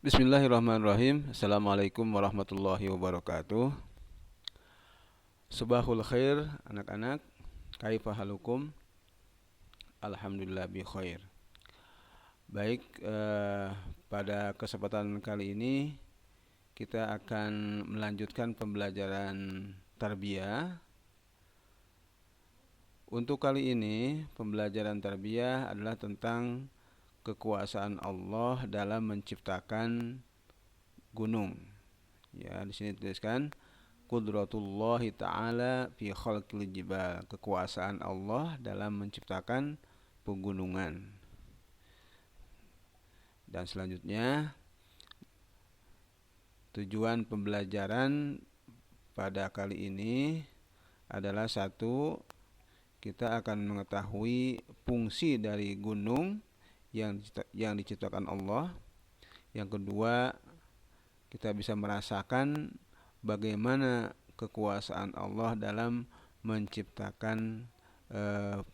Bismillahirrahmanirrahim. Assalamualaikum warahmatullahi wabarakatuh. Subahul khair anak-anak. Kaifa halukum? Alhamdulillah bi khair. Baik, pada kesempatan kali ini kita akan melanjutkan pembelajaran tarbiyah. Untuk kali ini pembelajaran tarbiyah adalah tentang kekuasaan Allah dalam menciptakan gunung. Ya, di sini tuliskan qudratullahi ta'ala fi khalqil jibal, kekuasaan Allah dalam menciptakan pegunungan. Dan selanjutnya tujuan pembelajaran pada kali ini adalah satu, kita akan mengetahui fungsi dari gunung yang diciptakan Allah. Yang kedua, kita bisa merasakan bagaimana kekuasaan Allah dalam menciptakan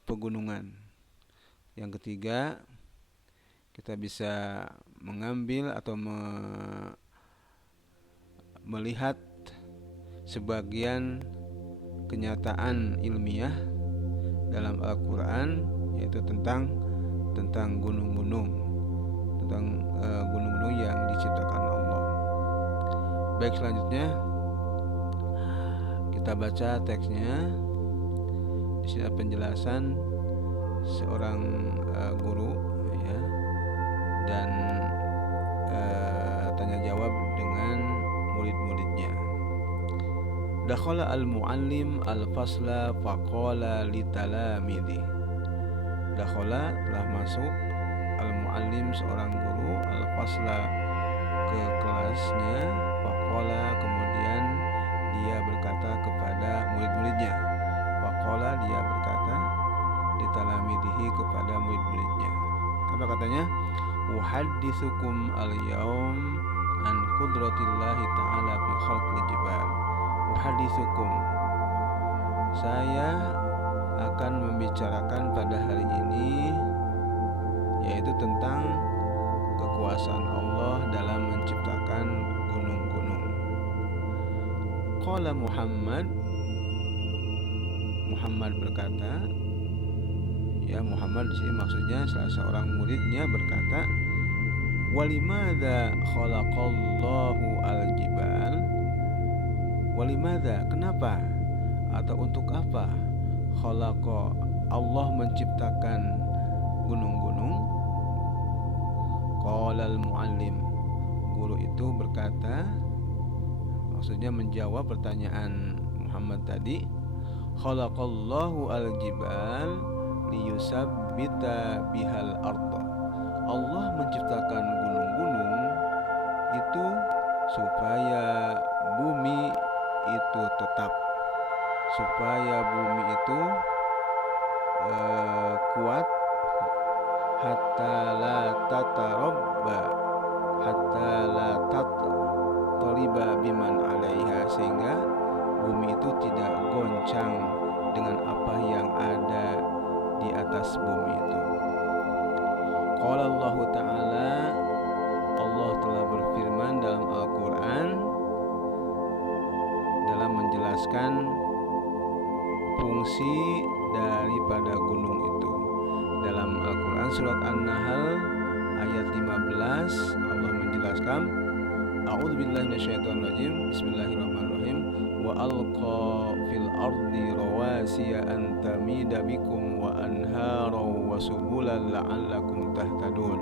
pegunungan. Yang ketiga, kita bisa mengambil atau melihat sebagian kenyataan ilmiah dalam Al-Quran, yaitu tentang gunung-gunung, tentang gunung-gunung yang diciptakan Allah. Baik, selanjutnya kita baca teksnya. Di sini ada penjelasan seorang guru, ya, dan tanya jawab dengan murid-muridnya. Dakhala al-muallim al-fasla faqala litalamidhi. Dakhala, telah masuk, al-muallim, seorang guru, al-fasla, ke kelasnya, faqala, kemudian dia berkata kepada murid-muridnya. Faqala, dia berkata, litalamidhihi, kepada murid-muridnya. Apa katanya? Uhadditsukum al-yaum an qudratillahi ta'ala fi khalqil jibal. Uhadditsukum, saya akan membicarakan pada hari ini, yaitu tentang kekuasaan Allah dalam menciptakan gunung-gunung. Qala Muhammad berkata, ya, Muhammad di sini maksudnya salah seorang muridnya berkata, walimadza khalaqallahu al-jibal? Walimadza, kenapa atau untuk apa? Khalaqa, Allah menciptakan gunung-gunung. Qala al-muallim, guru itu berkata, maksudnya menjawab pertanyaan Muhammad tadi. Khalaqallahu al-jibal liyusabbita bihal ardh. Allah menciptakan gunung-gunung itu supaya bumi itu tetap, supaya bumi itu kuat, hatta la tatarabba, hatta la tatriba biman alaiha, sehingga bumi itu tidak goncang dengan apa yang ada di atas bumi itu. Qala Allah Ta'ala, Allah telah berfirman dalam Al-Quran dalam menjelaskan fungsi daripada gunung itu. Dalam Al-Quran surat An-Nahl ayat 15, Allah menjelaskan, A'udzubillahi minasyaitonirrajim, Bismillahirrahmanirrahim, wa alqa fil ardi rawasiya an tamida bikum wa anhara wa subulan la'allakum tahtadun.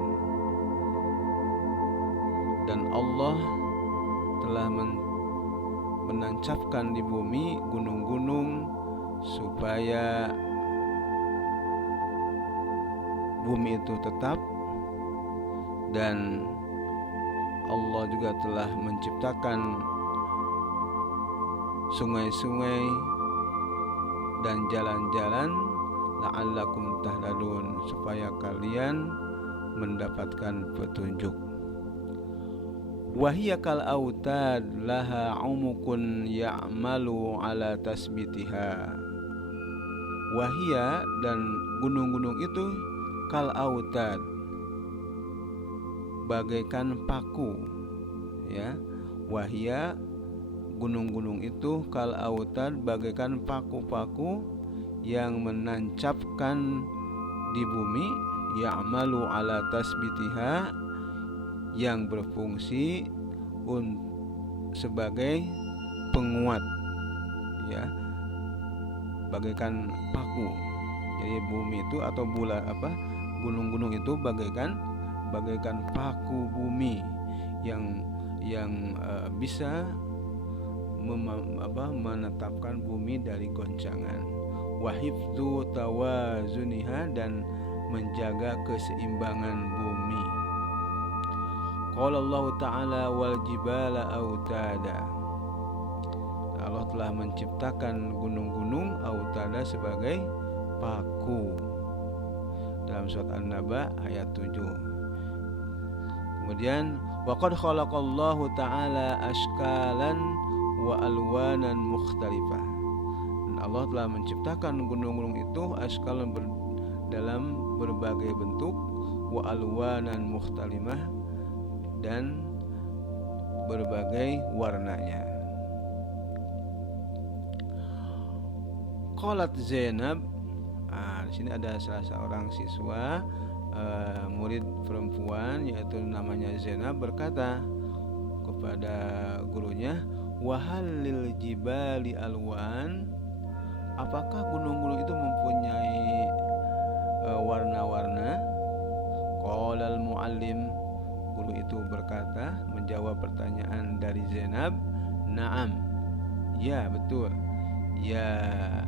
Dan Allah telah menancapkan di bumi gunung-gunung supaya bumi itu tetap, dan Allah juga telah menciptakan sungai-sungai dan jalan-jalan, la'allakum tahtadun, supaya kalian mendapatkan petunjuk. Wahiyya kal autad laha umukun ya'malu ala tasbitiha. Wahiyya, dan gunung-gunung itu, kal autad, bagaikan paku, ya. Wahia, gunung-gunung itu kal autad, bagaikan paku-paku yang menancapkan di bumi, ya'malu ala tasbitiha, yang berfungsi sebagai penguat, ya, bagaikan paku. Jadi bumi itu atau gunung-gunung itu bagaikan paku bumi yang bisa menetapkan bumi dari goncangan. Wahifdzu tawazuniha, dan menjaga keseimbangan bumi. Qala Allah Ta'ala wal jibala autada. Allah telah menciptakan gunung-gunung autada sebagai paku dalam surat An-Naba ayat 7. Kemudian waqad khalaqallahu ta'ala ashkalan wa alwanan mukhtalifah. Dan Allah telah menciptakan gunung-gunung itu ashkalan dalam berbagai bentuk, wa alwanan mukhtalifah, dan berbagai warnanya. Qalat Zainab, di sini ada salah seorang siswa, murid perempuan yaitu namanya Zainab, berkata kepada gurunya, wahal lil jibali alwan, apakah gunung-gunung itu mempunyai warna-warna? Qala al muallim, guru itu berkata menjawab pertanyaan dari Zainab, na'am, ya betul, ya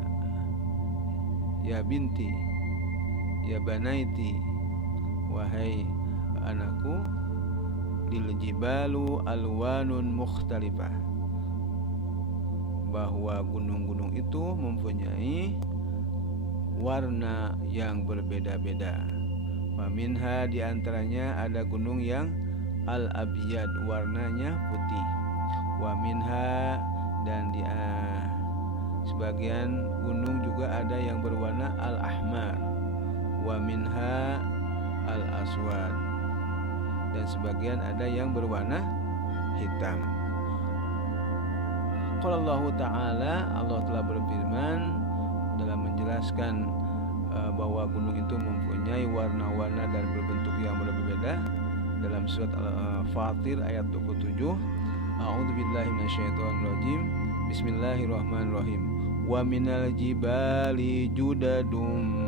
binti, ya banaiti, wahai anakku, lil jibalu alwanun mukhtalifah, bahwa gunung-gunung itu mempunyai warna yang berbeda-beda. Faminha, diantaranya ada gunung yang al-abyad, warnanya putih. Wa minha, dan sebagian gunung juga ada yang berwarna al-ahmar. Wa minha al-aswad, dan sebagian ada yang berwarna hitam. Qala Allah Ta'ala, Allah telah berfirman dalam menjelaskan bahwa gunung itu mempunyai warna-warna dan berbentuk yang berbeda dalam surat Al-Fatir ayat 27. A'udzubillahi minasyaitonirrajim. Bismillahirrahmanirrahim. Wa minal jibali judadum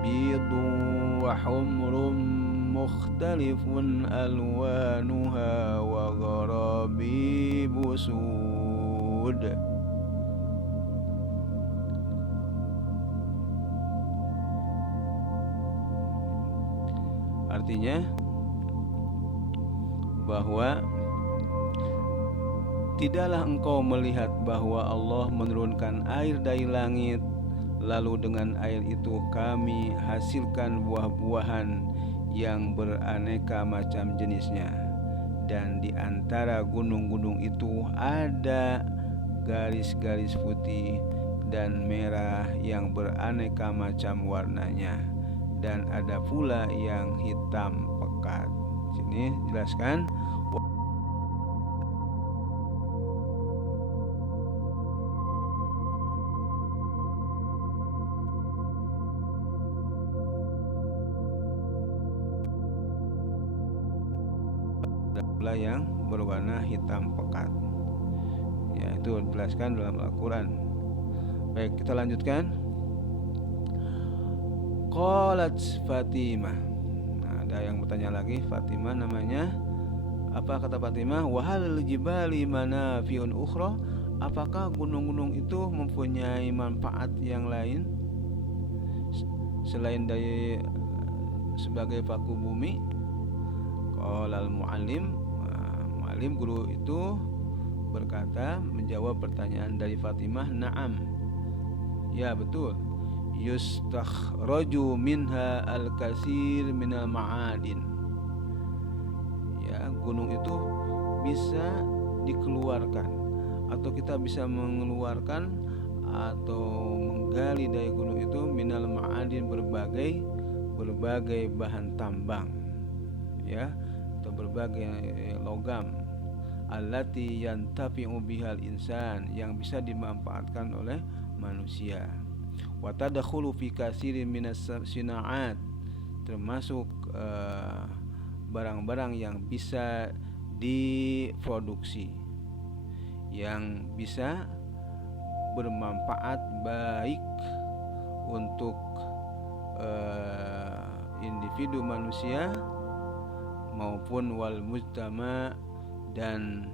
bidun wa humrum mukhtalifun alwanuha wa gharabibu sud. Artinya bahwa tidaklah engkau melihat bahwa Allah menurunkan air dari langit, lalu dengan air itu kami hasilkan buah-buahan yang beraneka macam jenisnya, dan di antara gunung-gunung itu ada garis-garis putih dan merah yang beraneka macam warnanya, dan ada pula yang hitam pekat. Sini jelaskan ada pula yang berwarna hitam pekat. Ya, itu dijelaskan dalam Al-Quran. Baik, kita lanjutkan. Qalat Fatimah. Nah, ada yang bertanya lagi, Fatimah namanya. Apa kata Fatimah? Wahal jibali manafiun ukhra, apakah gunung-gunung itu mempunyai manfaat yang lain selain dari sebagai paku bumi? Qala al muallim, muallim guru itu berkata menjawab pertanyaan dari Fatimah, na'am, ya betul, yustakhraju minha al-katsir minal ma'adin. Ya, gunung itu bisa dikeluarkan, atau kita bisa mengeluarkan atau menggali dari gunung itu minal ma'adin, berbagai bahan tambang, ya, atau berbagai logam, allati yantafi'u bihal insan, yang bisa dimanfaatkan oleh manusia. Wa tadkhulu fi katsirin minas sina'at, termasuk barang-barang yang bisa diproduksi, yang bisa bermanfaat baik untuk individu manusia maupun wal mujtama, dan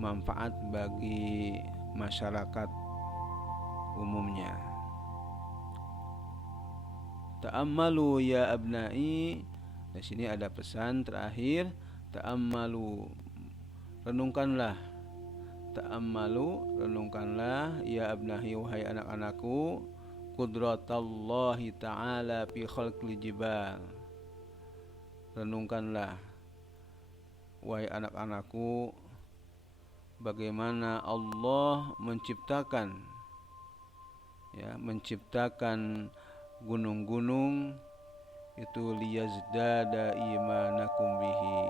manfaat bagi masyarakat umumnya. Ta'ammalu ya abnai. Di sini ada pesan terakhir, ta'ammalu, renungkanlah. Ta'ammalu, renungkanlah, ya abnahi, wahai anak-anakku, qudratallahi ta'ala fi khalqil jibal. Renungkanlah, wahai anak-anakku, bagaimana Allah menciptakan gunung-gunung itu, liyazdada imanakum bihi,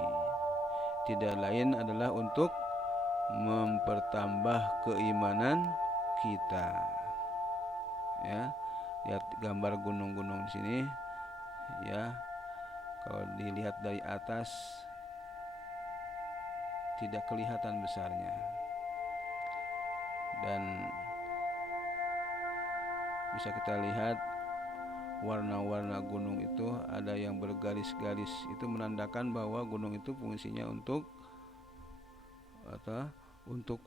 tidak lain adalah untuk mempertambah keimanan kita. Ya, lihat gambar gunung-gunung di sini. Ya, kalau dilihat dari atas tidak kelihatan besarnya, dan bisa kita lihat warna-warna gunung itu ada yang bergaris-garis, itu menandakan bahwa gunung itu fungsinya untuk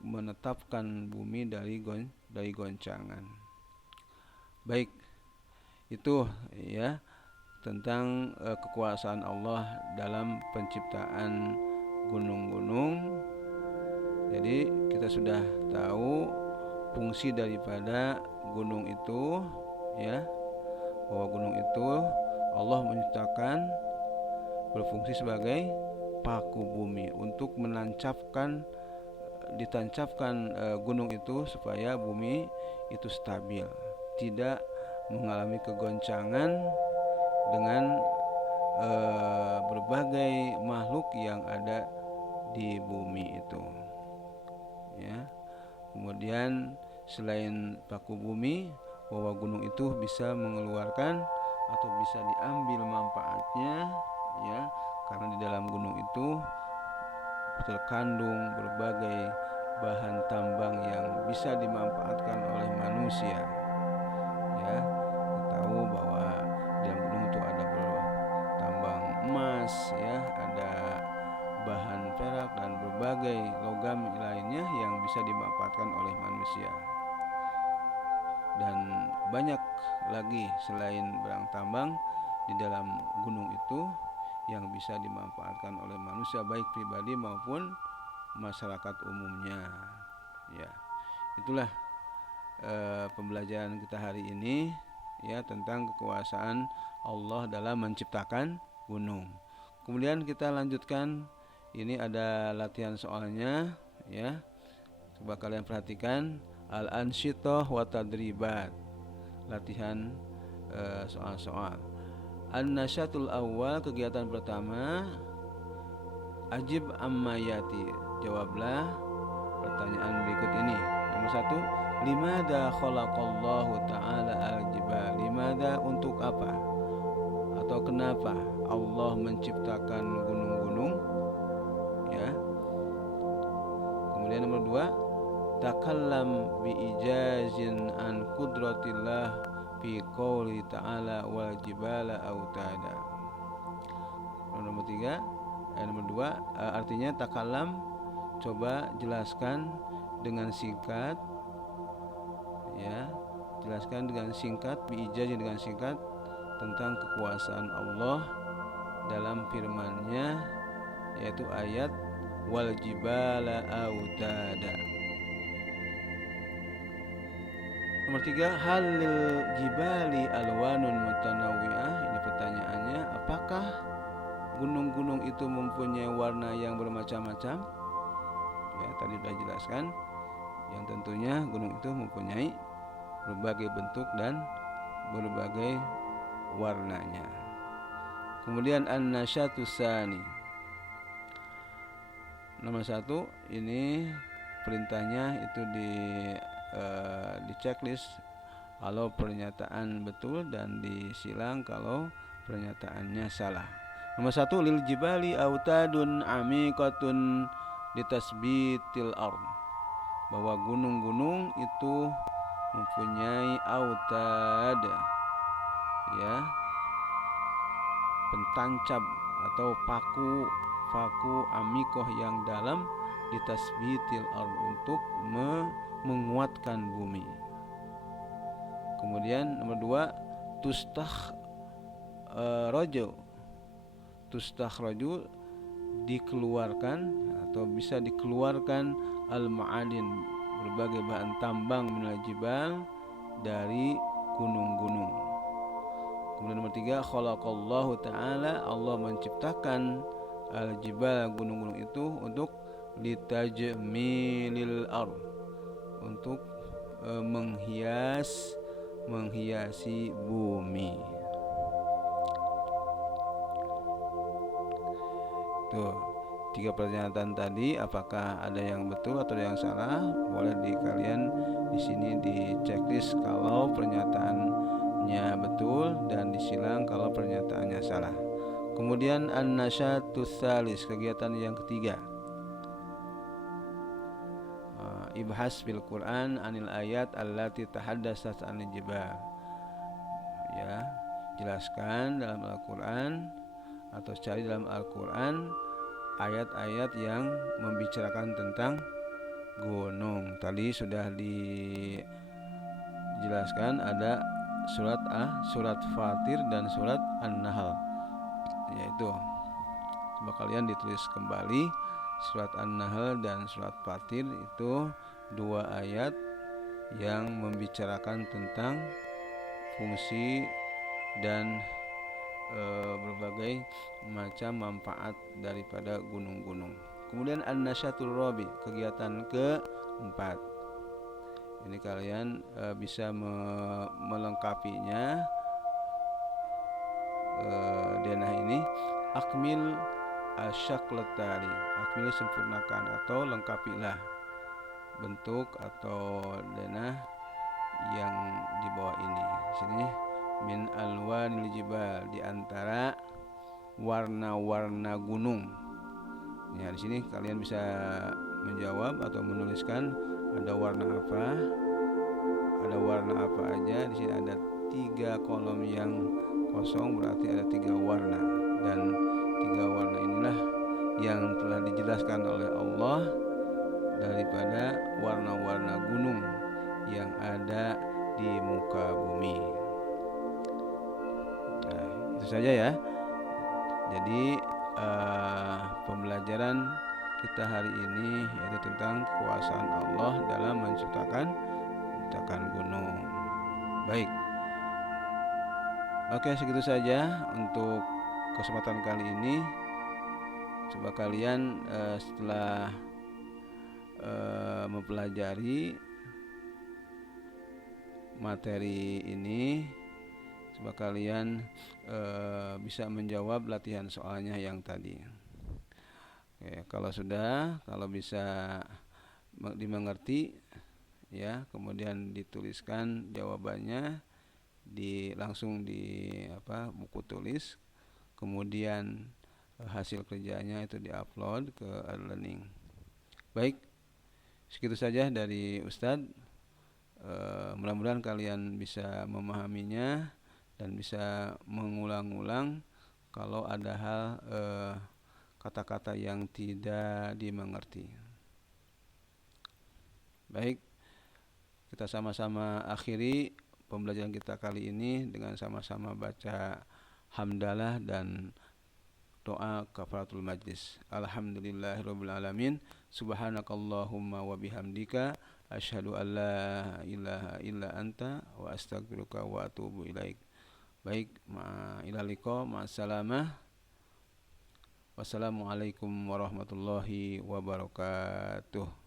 menetapkan bumi dari goncangan. Baik, itu ya tentang kekuasaan Allah dalam penciptaan gunung-gunung. Jadi kita sudah tahu fungsi daripada gunung itu, ya, bahwa gunung itu Allah menciptakan berfungsi sebagai paku bumi untuk ditancapkan gunung itu supaya bumi itu stabil, tidak mengalami kegoncangan dengan berbagai makhluk yang ada di bumi itu. Ya. Kemudian selain paku bumi, bahwa gunung itu bisa mengeluarkan atau bisa diambil manfaatnya, ya, karena di dalam gunung itu terkandung berbagai bahan tambang yang bisa dimanfaatkan oleh manusia. Ya, kita tahu bahwa di dalam gunung itu ada tambang emas, ya, ada bahan perak dan berbagai logam lainnya yang bisa dimanfaatkan oleh manusia. Dan banyak lagi selain barang tambang di dalam gunung itu yang bisa dimanfaatkan oleh manusia, baik pribadi maupun masyarakat umumnya. Ya, itulah pembelajaran kita hari ini, ya, tentang kekuasaan Allah dalam menciptakan gunung. Kemudian kita lanjutkan, ini ada latihan soalnya, ya. Coba kalian perhatikan, al-ansyitah wa tadribat, latihan soal-soal. An-nasyatul awal, kegiatan pertama, ajib amma yati, jawablah pertanyaan berikut ini. Nomor 1, limada khalaqallahu ta'ala al-jibal, limada, untuk apa atau kenapa Allah menciptakan gunung-gunung, ya. Kemudian nomor 2, takallam bi ijazin an qudratillah fi qouli ta'ala wal jibala autada. Nomor 2, artinya takallam, coba jelaskan dengan singkat, ya, jelaskan dengan singkat, bi ijazin, dengan singkat, tentang kekuasaan Allah dalam firman-Nya, yaitu ayat wal jibala autada. Nomor 3, halil jibali alwanun mutanawwi'ah. Ini pertanyaannya, apakah gunung-gunung itu mempunyai warna yang bermacam-macam? Ya, tadi sudah jelaskan, yang tentunya gunung itu mempunyai berbagai bentuk dan berbagai warnanya. Kemudian an-nasyatus tsani, Nomor 1 ini perintahnya itu di checklist kalau pernyataan betul dan disilang kalau pernyataannya salah. Nomor 1, lil jibali autadun amikatun litasbitil ard, bahwa gunung-gunung itu mempunyai autad, ya, pentancap atau paku amikoh yang dalam, litasbitil ard, untuk menguatkan bumi. Kemudian nomor 2, tustakhraju dikeluarkan atau bisa dikeluarkan al-ma'adin, berbagai bahan tambang, minal jibal, dari gunung-gunung. Kemudian nomor 3, khalaqallahu ta'ala, Allah menciptakan al-jibal, gunung-gunung itu, untuk litajmilil ard, untuk menghiasi bumi. Tuh, 3 pernyataan tadi, apakah ada yang betul atau yang salah? Boleh kalian di sini di checklist kalau pernyataannya betul dan disilang kalau pernyataannya salah. Kemudian an-nasyatus tsalis, kegiatan yang ketiga, ibhas fil Quran anil ayat allati tahaddatsat anil jibal, ya, jelaskan dalam Al-Quran atau cari dalam Al-Quran ayat-ayat yang membicarakan tentang gunung. Tadi sudah dijelaskan, ada surat Fatir dan surat An-Nahl, yaitu coba kalian ditulis kembali surat An-Nahl dan surat Fatir, itu 2 ayat yang membicarakan tentang fungsi dan berbagai macam manfaat daripada gunung-gunung. Kemudian an-nasyatul rabi, kegiatan keempat, ini kalian bisa melengkapinya. Denah ini akmil asyaklatari, akmil, sempurnakan atau lengkapilah bentuk atau denah yang di bawah ini. Di sini min alwanil jibal, di antara warna-warna gunung. Ya, di sini kalian bisa menjawab atau menuliskan ada warna apa aja. Di sini ada 3 kolom yang kosong, berarti ada 3 warna, dan 3 warna inilah yang telah dijelaskan oleh Allah daripada warna-warna gunung yang ada di muka bumi. Nah, itu saja ya. Jadi pembelajaran kita hari ini yaitu tentang kekuasaan Allah dalam menciptakan gunung. Baik. Oke, segitu saja untuk kesempatan kali ini. Coba kalian setelah mempelajari materi ini, coba kalian bisa menjawab latihan soalnya yang tadi. Oke, kalau bisa dimengerti, ya, kemudian dituliskan jawabannya langsung di buku tulis, kemudian hasil kerjanya itu diupload ke e-learning. Baik, segitu saja dari Ustadz. Mudah-mudahan kalian bisa memahaminya dan bisa mengulang-ulang kalau ada hal kata-kata yang tidak dimengerti. Baik, kita sama-sama akhiri pembelajaran kita kali ini dengan sama-sama baca hamdalah dan doa kafaratul majlis. Alhamdulillahirabbil alamin. Subhanakallahumma wa bihamdika asyhadu an la ilaha illa anta wa astaghfiruka wa atubu ilaik. Baik, ila liqa, ma'assalamah. Wassalamualaikum warahmatullahi wabarakatuh.